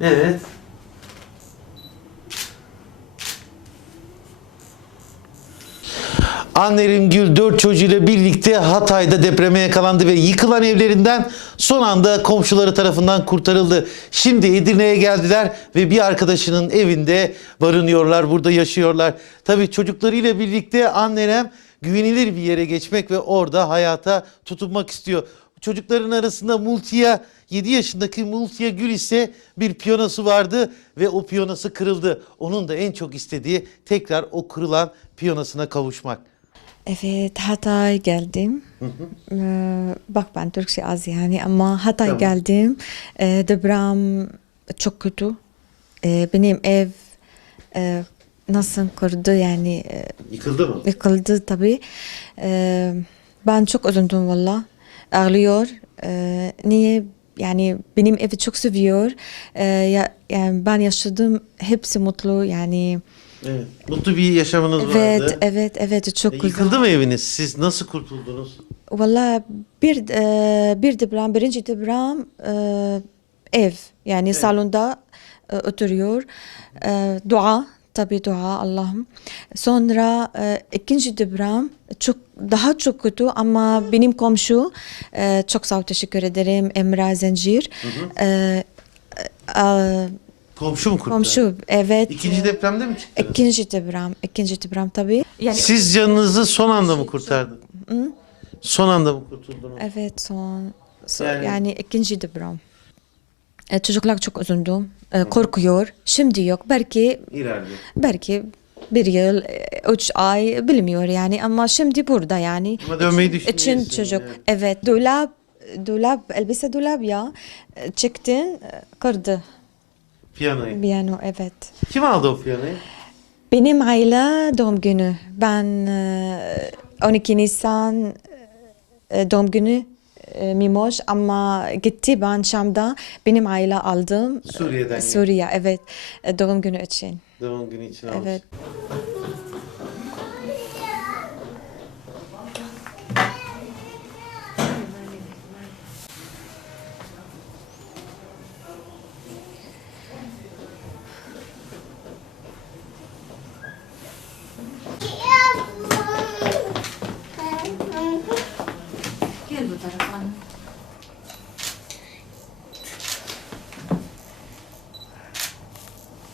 Evet. Annerim Gül dört çocuğuyla birlikte Hatay'da depreme yakalandı ve yıkılan evlerinden son anda komşuları tarafından kurtarıldı. Şimdi Edirne'ye geldiler ve bir arkadaşının evinde barınıyorlar, burada yaşıyorlar. Tabii çocuklarıyla birlikte annem güvenilir bir yere geçmek ve orada hayata tutunmak istiyor. Çocukların arasında Multi'ye 7 yaşındaki Multi'ye Gül ise bir piyanosu vardı ve o piyanosu kırıldı. Onun da en çok istediği tekrar o kırılan piyanosuna kavuşmak. Evet Hatay geldim. Ee, bak ben Türkçe az yani ama Hatay Tamam. geldim. Ee, deprem çok kötü. Ee, benim ev e, nasıl kırdı yani e, Yıkıldı mı? yıkıldı tabii. Ee, ben çok üzüldüm valla. Ağlıyor. Ee, niye? Yani benim evi çok seviyor. Ee, ya, yani ben yaşadım. Hepsi mutlu yani. Evet. Mutlu bir yaşamınız Evet, vardı. evet, evet çok E, güzel. yıkıldı mı eviniz? Siz nasıl kurtuldunuz? Valla bir e, bir deprem, birinci deprem e, ev yani salonda e, oturuyor. E, dua tabii dua Allah'ım. Sonra e, ikinci deprem çok daha çok kötü ama benim komşu e, çok sağ ol teşekkür ederim Emrah Zencir. E, e, Komşu mu kurtardı? komşu evet. İkinci depremde mi çıktınız? İkinci deprem, ikinci deprem tabii. Yani Siz canınızı son anda mı kurtardınız? Son anda mı kurtuldunuz? Evet son, son- Yani- yani, ikinci deprem. E, çocuklar çok üzüldü. E, korkuyor. Şimdi yok. Belki İleride. belki bir yıl, e, üç ay bilmiyor yani ama şimdi burada yani. Ama dönmeyi için, için düşünüyorsun, çocuk. evet. Evet. Dolap, dolap, elbise dolap ya. E, Çıktın, e, kırdı. Piyanoyu. Piyano evet. Kim aldı o piyanoyu? Benim aile doğum günü. Ben e, 12 Nisan doğum günü Mimoş ama gitti ben Şam'da benim aile aldım. Suriye'den. Suriye evet e, doğum günü için. Doğum günü için almış. Evet.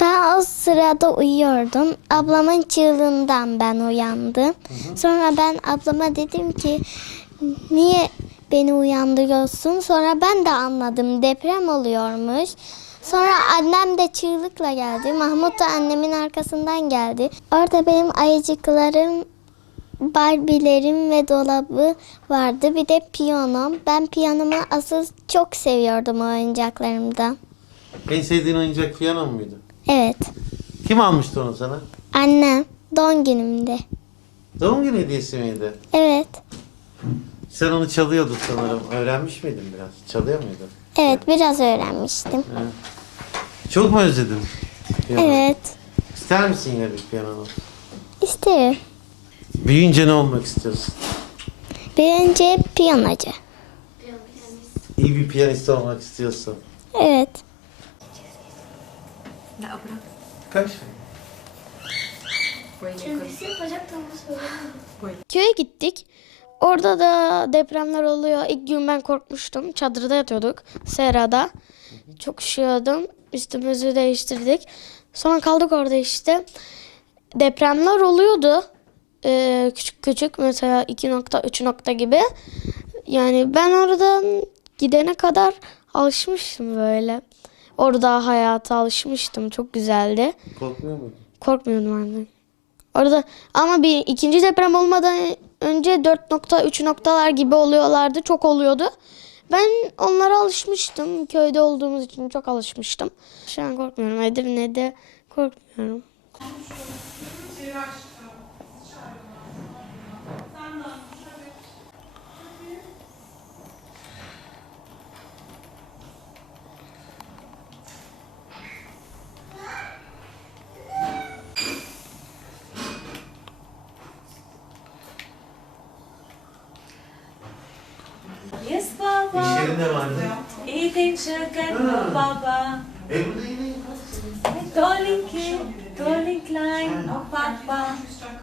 Ben o sırada uyuyordum. Ablamın çığlığından ben uyandım. Sonra ben ablama dedim ki niye beni uyandırıyorsun? Sonra ben de anladım deprem oluyormuş. Sonra annem de çığlıkla geldi. Mahmut da annemin arkasından geldi. Orada benim ayıcıklarım, Barbie'lerim ve dolabı vardı. Bir de piyanom. Ben piyanomu asıl çok seviyordum oyuncaklarımdan. En sevdiğin oyuncak piyano muydu? Evet. Kim almıştı onu sana? Annem doğum günümde. Doğum günü hediyesi miydi? Evet. Sen onu çalıyordun sanırım. Öğrenmiş miydin biraz? Çalıyor muydun? Evet biraz öğrenmiştim. Çok mu özledin? piyanoyu? Evet. İster misin yine bir piyano? İsterim. Büyüyünce ne olmak istiyorsun? Birinci piyanocu. İyi bir piyanist olmak istiyorsun. Evet. Kaç? Köye gittik. Orada da depremler oluyor. İlk gün ben korkmuştum. Çadırda yatıyorduk. Serada. Çok üşüyordum. Üstümüzü değiştirdik. Sonra kaldık orada işte. Depremler oluyordu. Ee, küçük küçük mesela 2 nokta 3 nokta gibi. Yani ben oradan gidene kadar alışmıştım böyle. Orada hayata alışmıştım. Çok güzeldi. Korkmuyor musun? Korkmuyordum anne. Orada ama bir ikinci deprem olmadan önce 4.3 noktalar gibi oluyorlardı. Çok oluyordu. Ben onlara alışmıştım. Köyde olduğumuz için çok alışmıştım. Şu an korkmuyorum. Edirne'de korkmuyorum. Baba. yerinde vardı. Eating chicken baba. E burada yine Darling kid, darling klein, papa.